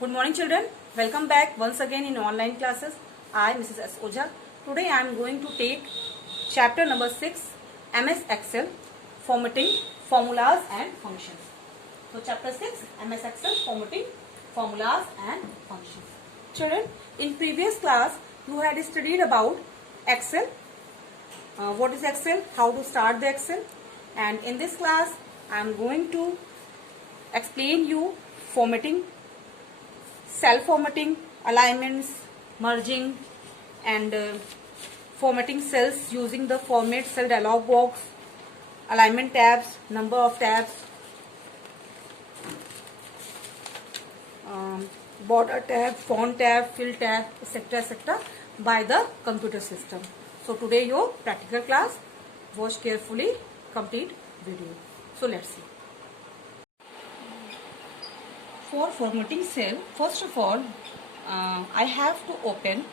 Good morning, children. Welcome back once again in online classes. I, Mrs. S. Ojha. Today I am going to take chapter number 6, MS Excel, Formatting, Formulas and Functions. So chapter 6, MS Excel, Formatting, Formulas and Functions. Children, in previous class you had studied about Excel. What is Excel? How to start the Excel? And in this class I am going to explain you formatting, cell formatting, alignments, merging, and formatting cells using the format cell dialog box, alignment tabs, number of tabs, border tab, font tab, fill tab, etc. by the computer system. So today your practical class. Watch carefully, complete video. So let's see. For formatting cell, first of all, I have to open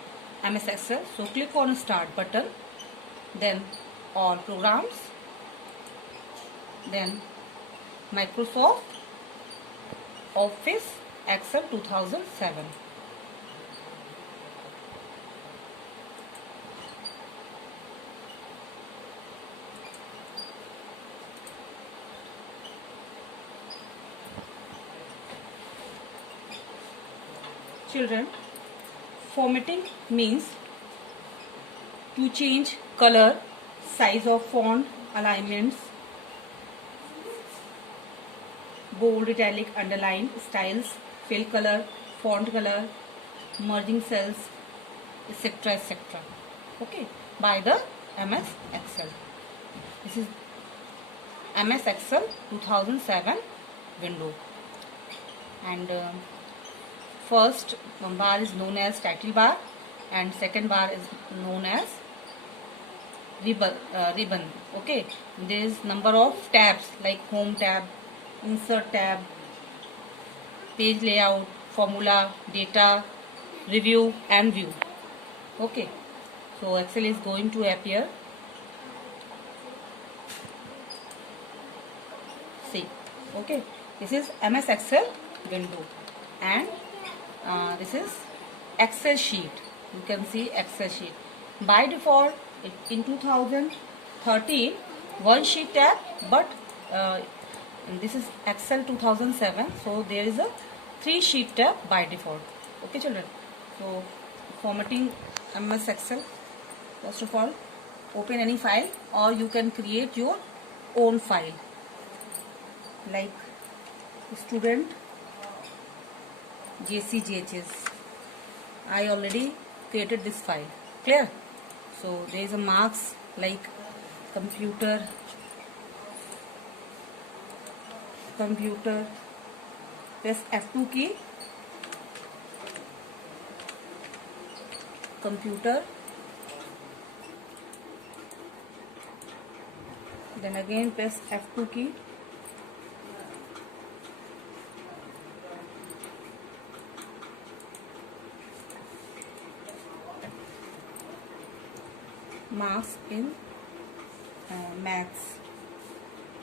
MS Excel. So click on Start button, then All Programs, then Microsoft Office Excel 2007. Children, formatting means to change color, size of font, alignments, bold, italic, underline, styles, fill color, font color, merging cells, etc. Okay, by the MS Excel. This is MS Excel 2007 window, and first bar is known as title bar and second bar is known as ribbon. Okay, there is number of tabs like home tab, insert tab, page layout, formula, data, review and view. Okay, so Excel is going to appear. See, okay, this is MS Excel window, and this is Excel sheet. You can see Excel sheet. By default, in 2013, one sheet tab, but this is Excel 2007, so there is a 3 sheet tab by default. Okay, children. So formatting MS Excel. First of all, open any file, or you can create your own file, like student JCGHS. I already created this file. Clear? So there is a marks like computer, press F2 key, computer, then again press F2 key, marks in maths,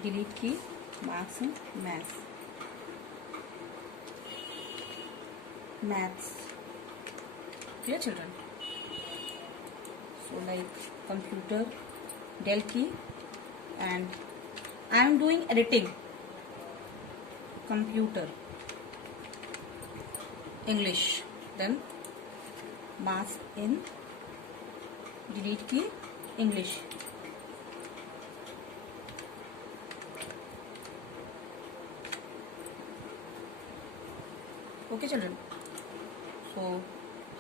delete key, marks in maths. Clear, children? So like computer, del key, and I am doing editing, computer, English, then marks in, delete key, English. Okay, children. So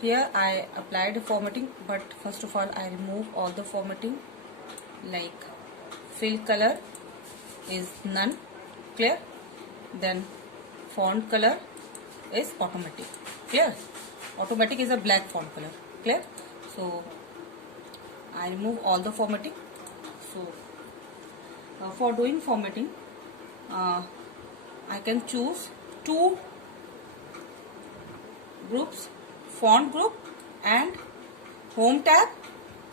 here I applied formatting, but first of all I remove all the formatting, like fill color is none. Clear? Then font color is automatic. Clear? Automatic is a black font color. Clear? So I remove all the formatting. So for doing formatting, I can choose 2 groups, font group and home tab,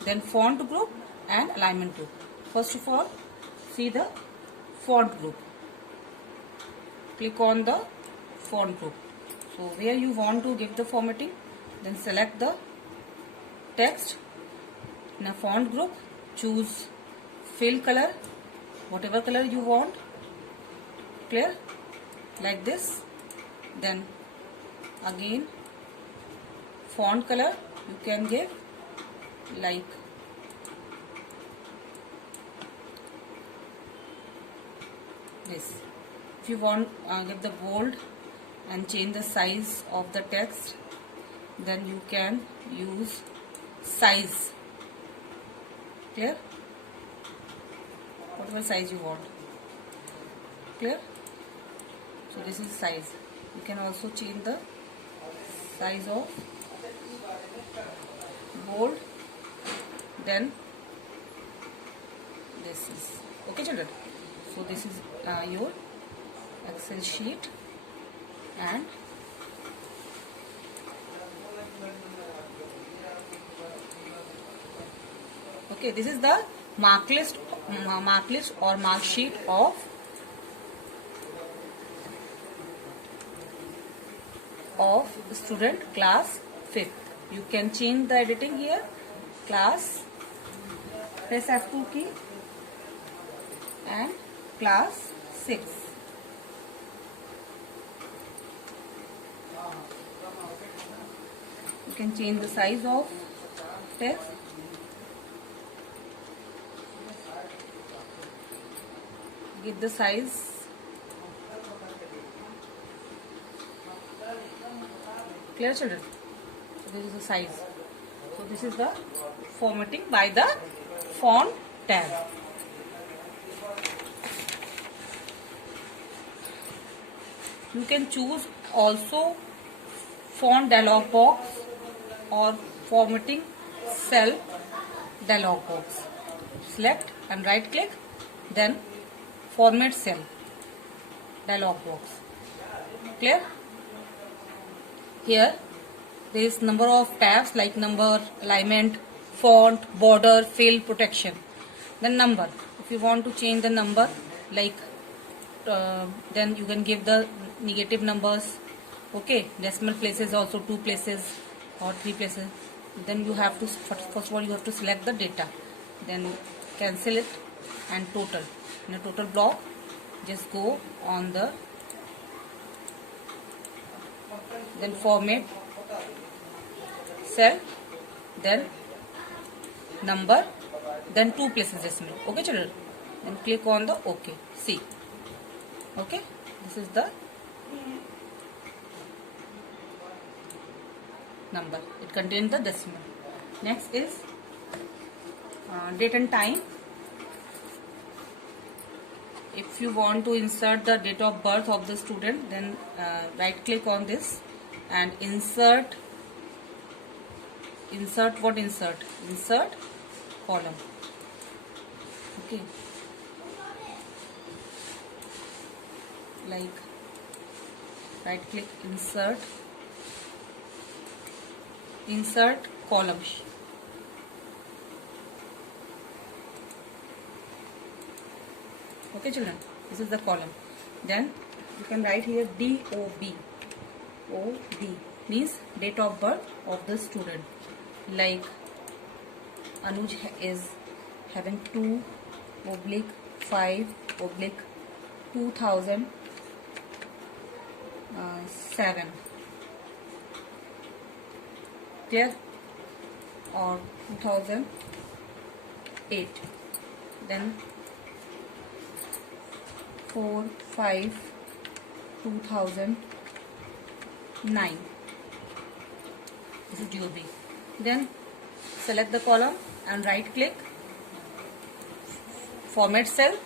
then font group and alignment group. First of all, see the font group. Click on the font group. So where you want to give the formatting, then select the text in a font group, choose fill color, whatever color you want, clear, like this. Then again font color you can give like this. If you want give the bold and change the size of the text, then you can use size, clear, whatever size you want, clear. So this is size. You can also change the size of bold, then this is okay children. So this is your Excel sheet, and okay, this is the mark list or mark sheet of student class 5th. You can change the editing here. Class, press F2 key, and class 6. You can change the size of text. Give the size. Clear children? So this is the size. So this is the formatting by the font tab. You can choose also font dialog box or formatting cell dialog box. Select and right click, then format cell dialog box. Clear? Here there is number of tabs like number, alignment, font, border, fill, protection. Then number. If you want to change the number, like then you can give the negative numbers. Okay, decimal places also 2 places or 3 places. Then you have to first of all you have to select the data. Then cancel it and total. In a total block, just go on the then format cell, then number, then 2 places decimal. Okay children, then click on the OK. See, okay, this is the number. It contains the decimal. Next is date and time. If you want to insert the date of birth of the student, then right click on this and insert column. Okay, like right click, insert column. Okay children, this is the column. Then you can write here DOB. OB means date of birth of the student. Like Anuj is having 2/5/2007. Clear? Or 2008. Then 4/5/2009. This is DOB. Then select the column and right click, format cell,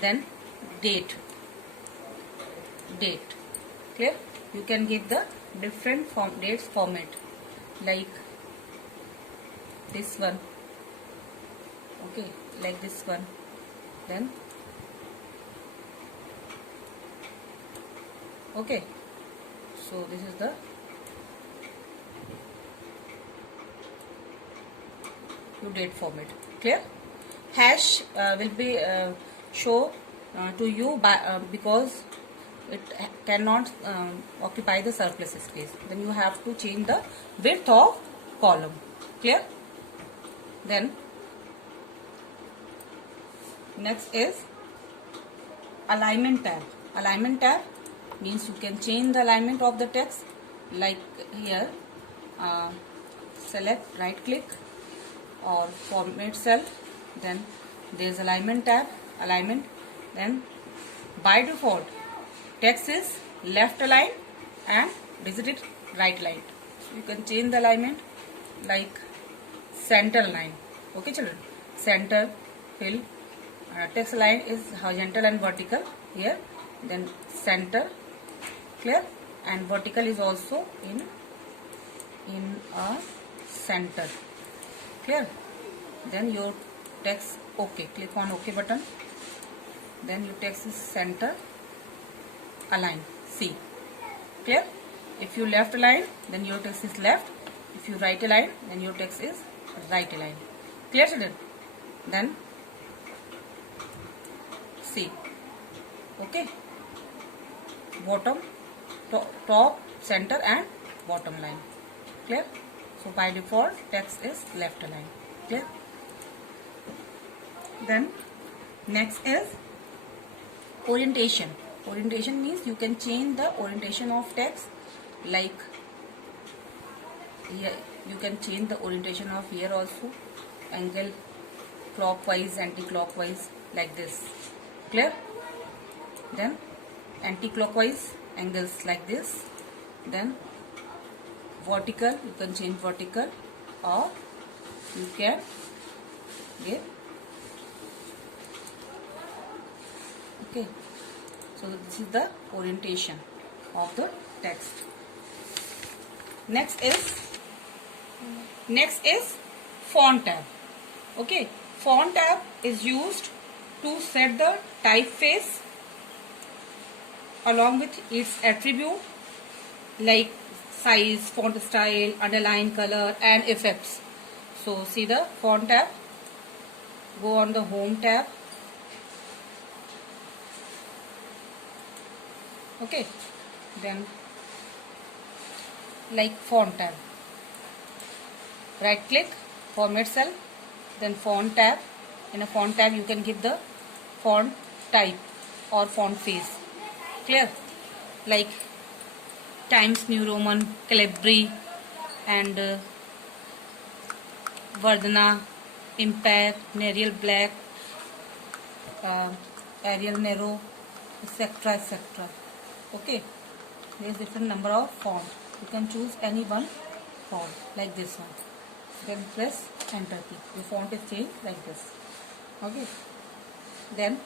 then date. Clear? You can give the different dates format like this one. Okay, like this one. Then okay, so this is the date format. Clear? Hash will be show to you by because it cannot occupy the surplus space. Then you have to change the width of column. Clear? Then next is alignment tab. Alignment tab means you can change the alignment of the text. Like here, select, right click or format cell, then there is alignment tab, alignment. Then by default text is left aligned and digit right aligned. So you can change the alignment like center align. Okay children, center, fill, text line is horizontal and vertical here, then center. Clear? And vertical is also in a center. Clear? Then your text OK. Click on OK button. Then your text is center align. C. Clear? If you left align, then your text is left. If you right align, then your text is right align. Clear children? Then C. Okay. Bottom, top, center and bottom line. Clear? So by default text is left align. Clear? Then next is orientation. Orientation means you can change the orientation of text. Like here you can change the orientation of here also, angle clockwise, anti-clockwise, like this. Clear? Then anti-clockwise angles like this. Then vertical, you can change vertical, or you can give. Okay, so this is the orientation of the text. Next is font tab. Okay, font tab is used to set the typeface along with its attribute like size, font style, underline, color and effects. So see the font tab, go on the home tab. Okay, then like font tab, right click, format cell, then font tab. In a font tab you can give the font type or font face. Clear? Like Times New Roman, Calibri and Verdana, Empire, Arial Black, Arial Narrow, etc. etc. Okay, there is different number of font. You can choose any one font like this one. Then press enter key. The font is changed like this. Okay. Then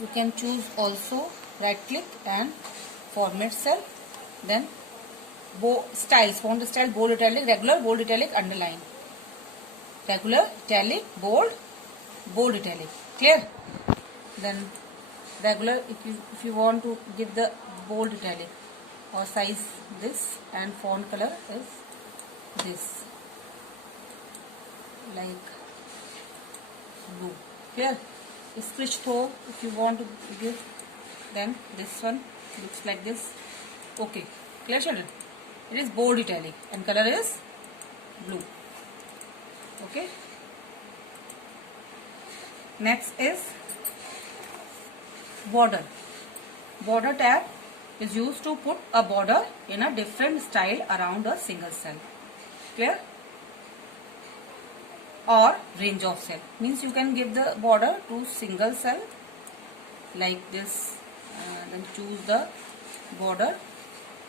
you can choose also right click and format cell. Then styles, font style, bold, italic, regular, bold, italic, underline. Regular, italic, bold, bold, italic. Clear? Then regular, if you want to give the bold italic or size this, and font color is this, like blue. Clear? Switch throw, if you want to give, then this one looks like this. Okay, clear children? It is bold italic and color is blue. Okay. Next is border. Border tab is used to put a border in a different style around a single cell. Clear? Or range of cell. Means you can give the border to single cell like this. Then choose the border,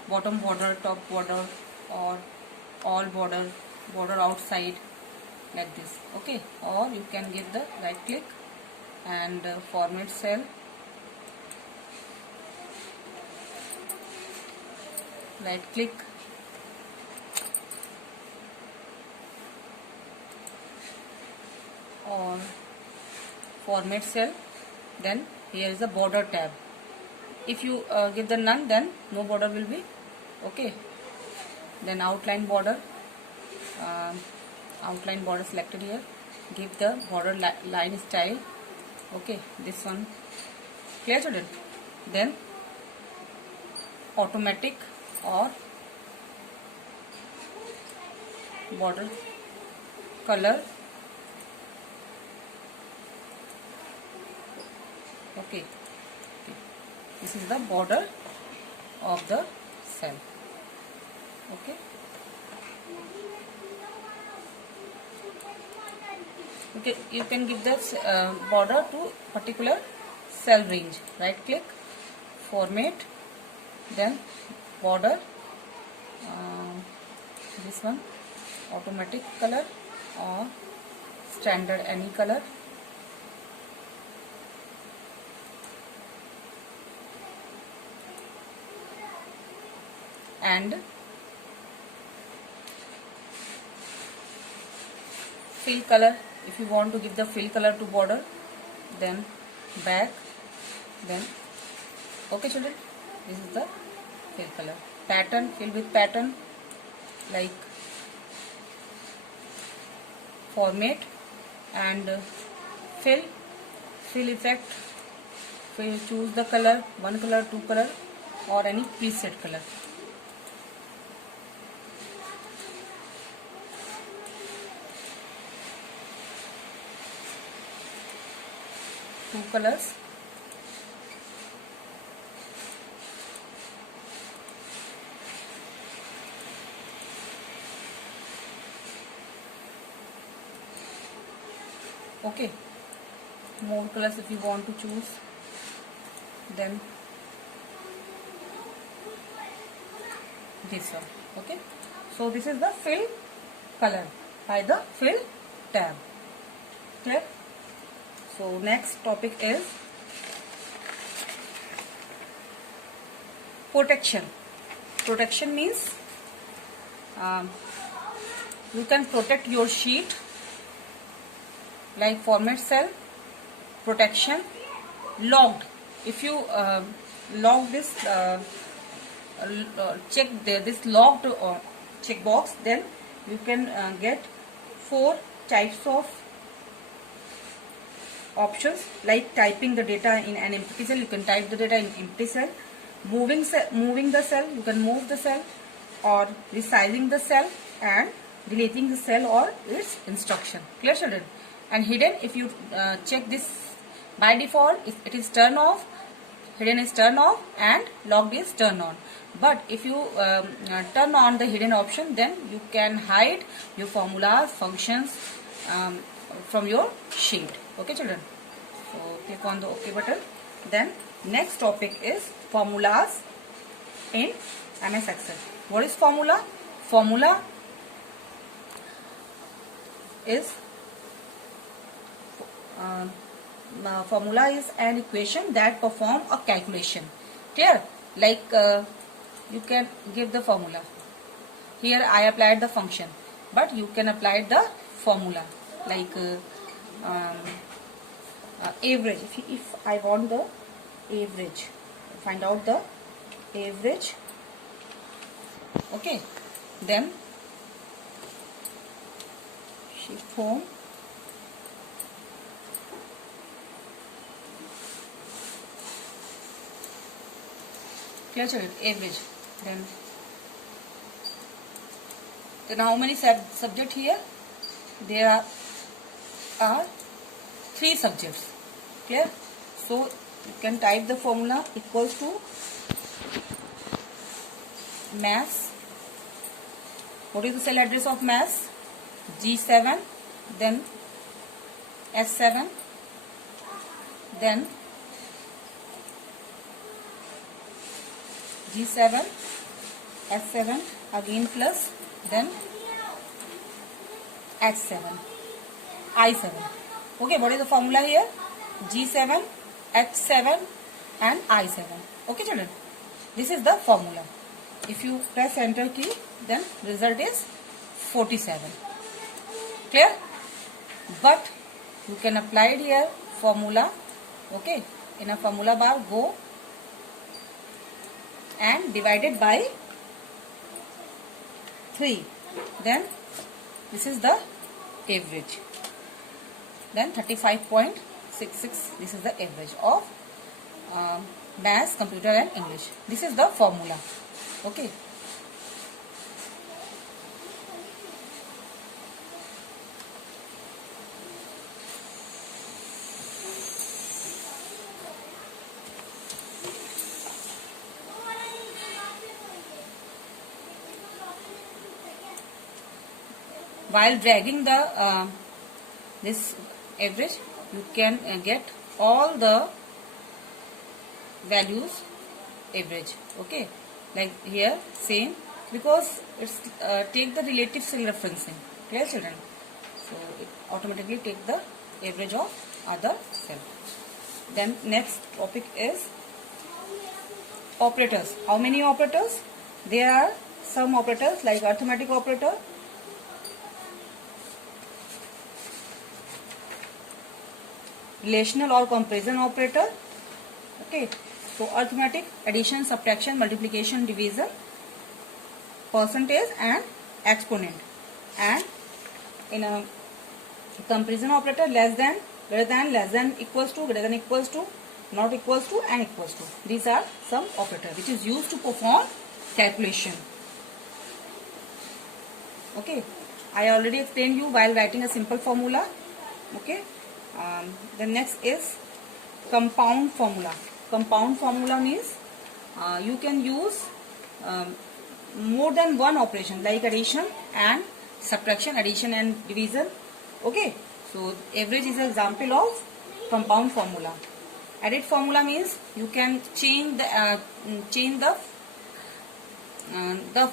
bottom border, top border, or all border, border outside, like this. Okay. Or you can give the right click and format cell, right click, or format cell. Then here is the border tab. If you give the none, then no border will be. Okay. Then outline border, outline border selected here. Give the border line style. Okay, this one. Clear children? then automatic or border color. Okay, this is the border of the cell. Okay, you can give the border to particular cell range. Right click, format, then border, this one, automatic color or standard any color. And fill color, if you want to give the fill color to border, then back, then okay children, this is the fill color. Pattern, fill with pattern, like format and fill effect. Choose the color, one color, two color, or any preset color. Two colors. Okay, more colors if you want to choose, then this one. Okay, so this is the fill color by the fill tab. Clear? So next topic is protection. Protection means you can protect your sheet, like format cell, protection, logged. If you log this, check this logged checkbox, then you can get 4 types of options, like typing the data in an empty cell. You can type the data in empty cell. Moving the cell, you can move the cell, or resizing the cell and deleting the cell or its instruction. Clear children? And hidden, if you check this, by default it is turn off, hidden is turn off, and logged is turn on. But if you turn on the hidden option, then you can hide your formulas, functions from your sheet. Okay children, so click on the OK button. Then next topic is formulas in MS Excel. What is formula? Formula is an equation that perform a calculation. Clear? Like you can give the formula. Here I applied the function, but you can apply the formula, like average. If I want the average, find out the average. Okay, then shift home, clear children, average. Then how many subject here? There are 3 subjects. Clear? So you can type the formula equals to mass. What is the cell address of mass? G7, then S7, then G7, S7 again plus, then H7, I7. Okay, what is the formula here? G7, H7 and I7. Okay children, this is the formula. If you press enter key, then result is 47. Clear? But you can apply it here formula. Okay, in a formula bar, go and divide it by 3. Then this is the average. Then 35.66. This is the average of maths, computer and English. This is the formula. Okay. While dragging the this average, you can get all the values average. Okay, like here same, because it's take the relative cell referencing. Clear, children? So it automatically take the average of other cell. Then next topic is operators. How many operators? There are some operators like arithmetic operator, relational or comparison operator. Okay, so arithmetic, addition, subtraction, multiplication, division, percentage and exponent. And in a comparison operator, less than, greater than, less than, equals to, greater than, equals to, not equals to and equals to. These are some operators which is used to perform calculation. Okay, I already explained you while writing a simple formula. Okay. The next is compound formula. Compound formula means you can use more than one operation like addition and subtraction, addition and division. Okay, so average is an example of compound formula. Edit formula means you can change the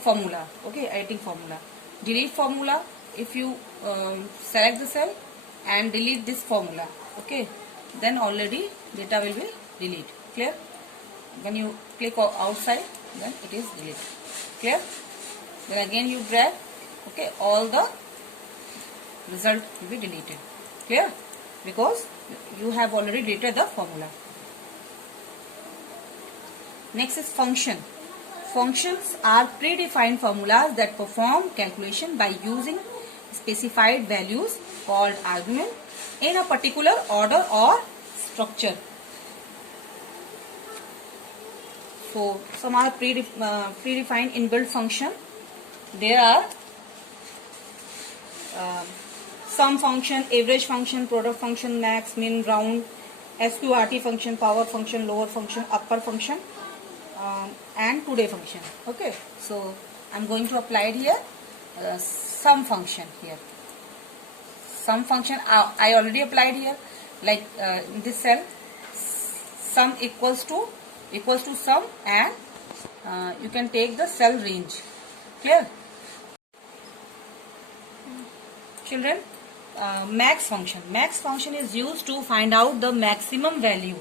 formula. Okay, editing formula. Delete formula, if you select the cell and delete this formula, okay, then already data will be deleted. Clear? When you click outside, then it is deleted. Clear? Then again you drag, okay, all the result will be deleted. Clear? Because you have already deleted the formula. Next is function. Functions are predefined formulas that perform calculation by using specified values called argument in a particular order or structure. So some are predefined inbuilt function. There are sum function, average function, product function, max, min, round, SQRT function, power function, lower function, upper function, and today function. Okay, so I'm going to apply it here. Sum function here. Sum function I already applied here, like in this cell, sum equals to sum, and you can take the cell range. Clear? Children, max function. Max function is used to find out the maximum value.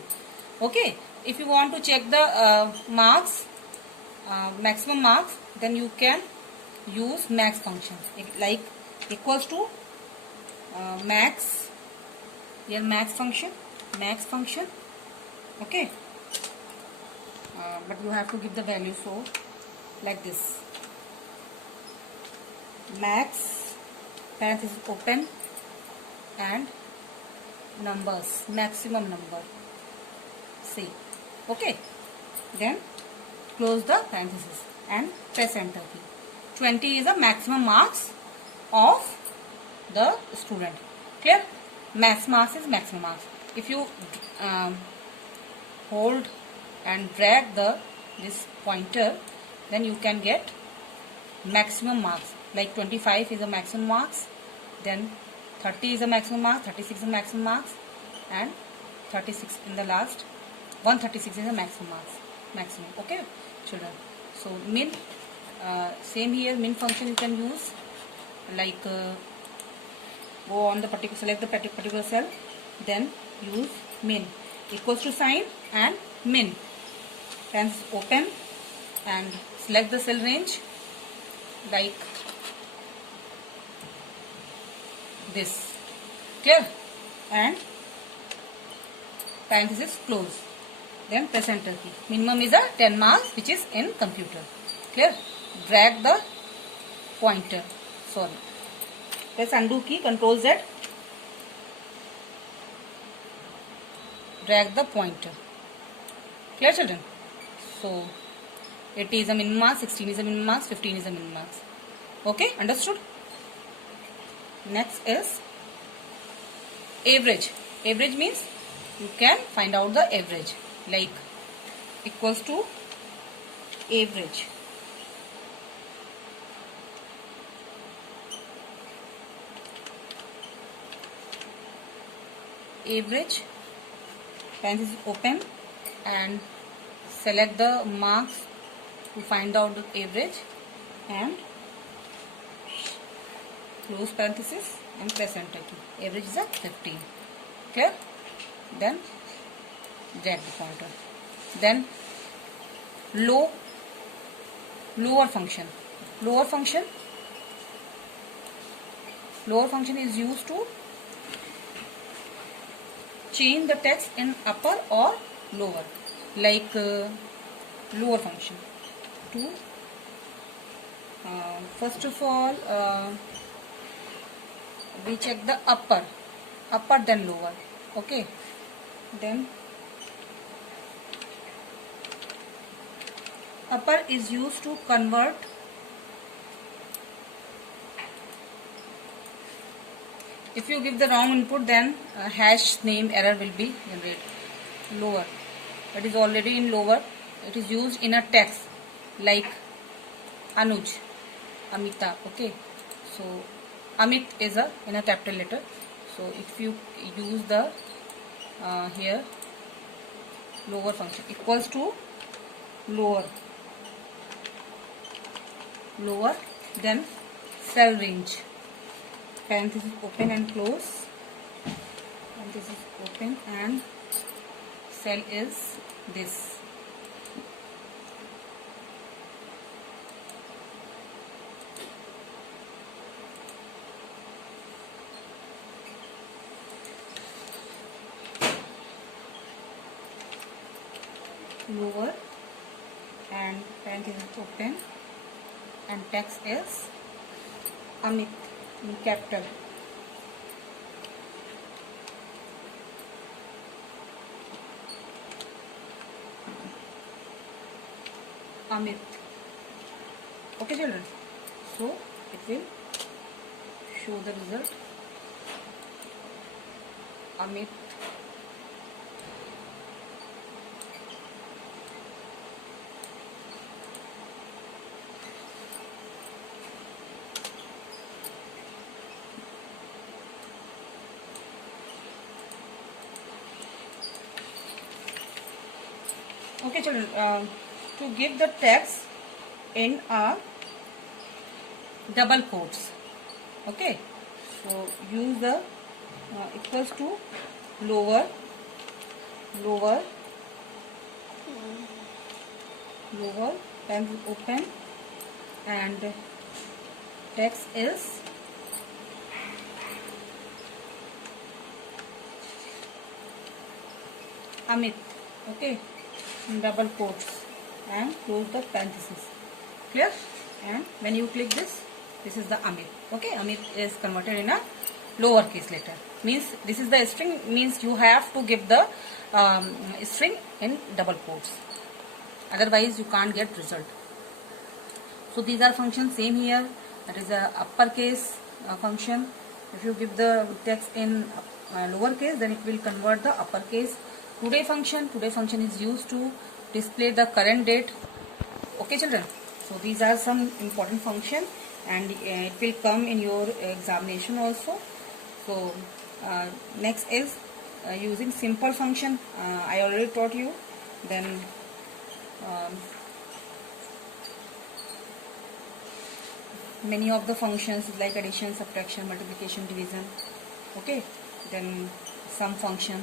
Okay, if you want to check the marks, maximum marks, then you can use max function, like equals to max, here max function, okay, but you have to give the value, so like this, max, parenthesis open, and numbers, maximum number, say, okay, then close the parenthesis and press enter key. 20 is the maximum marks of the student. Clear? Max marks is maximum marks. If you hold and drag this pointer, then you can get maximum marks. Like 25 is the maximum marks, then 30 is the maximum marks, 36 is the maximum marks, and 36 in the last, 136 is the maximum marks. Maximum. Okay, children. So min, same here, min function you can use, like go on the particular, select the particular cell, then use min, equals to sign and min, then open and select the cell range like this. Clear? And parenthesis close, then press enter key. Minimum is a 10 marks, which is in computer. Clear? Drag the pointer, sorry, press undo key, Ctrl Z, drag the pointer, Clear, children? So 80 is a min marks, 16 is a min marks, 15 is a min marks. Okay, understood? Next is average. Average means you can find out the average, like equals to average. Average, parenthesis open, and select the marks to find out the average, and close parenthesis and press enter key. Average is a 15. Clear? Then drag the pointer. Then lower function. Lower function is used to change the text in upper or lower, like lower function. To first of all, we check the upper then lower. Okay, then upper is used to convert if you give the wrong input, then hash name error will be generated. Lower, it is already in lower. It is used in a text like Anuj, Amita. Okay, so Amit is in a capital letter. So if you use the here lower function equals to lower, then cell range, parenthesis open and close, parenthesis open, and cell is this. Lower and parenthesis open, and text is Amit in capital. Amit. Okay, children. So it will show the result. Amit. Okay, children, to give the text in a double quotes. Okay, so use the equals to lower, and open, and text is Amit. Okay, in double quotes, and close the parenthesis. Clear? And when you click this is the Amit. Okay, Amit is converted in a lowercase letter. Means this is the string, means you have to give the string in double quotes. Otherwise you can't get result. So these are functions same here. That is a uppercase function. If you give the text in lowercase, then it will convert the uppercase. Today function is used to display the current date. Okay, children. So these are some important functions, and it will come in your examination also. So next is using simple function. I already taught you. Then many of the functions like addition, subtraction, multiplication, division. Okay, then sum function.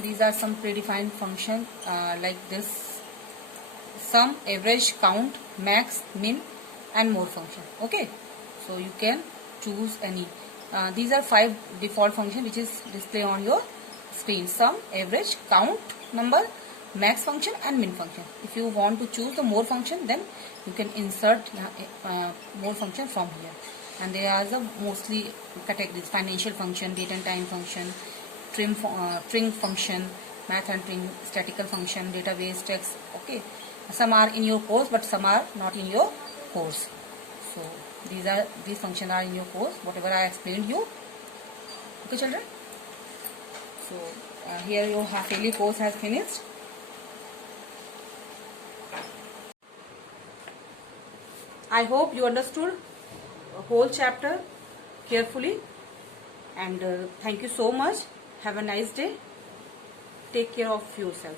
These are some predefined function like this: sum, average, count, max, min, and more function. Okay, so you can choose any. These are 5 default functions which is displayed on your screen: sum, average, count, number, max function, and min function. If you want to choose the more function, then you can insert more function from here. And there are the mostly categories: financial function, date and time function, string function, math entering, statistical function, database, text. Okay, some are in your course, but some are not in your course. So these functions are in your course, whatever I explained you. Okay, children. So here your half-yearly course has finished. I hope you understood the whole chapter carefully, and thank you so much. Have a nice day. Take care of yourself.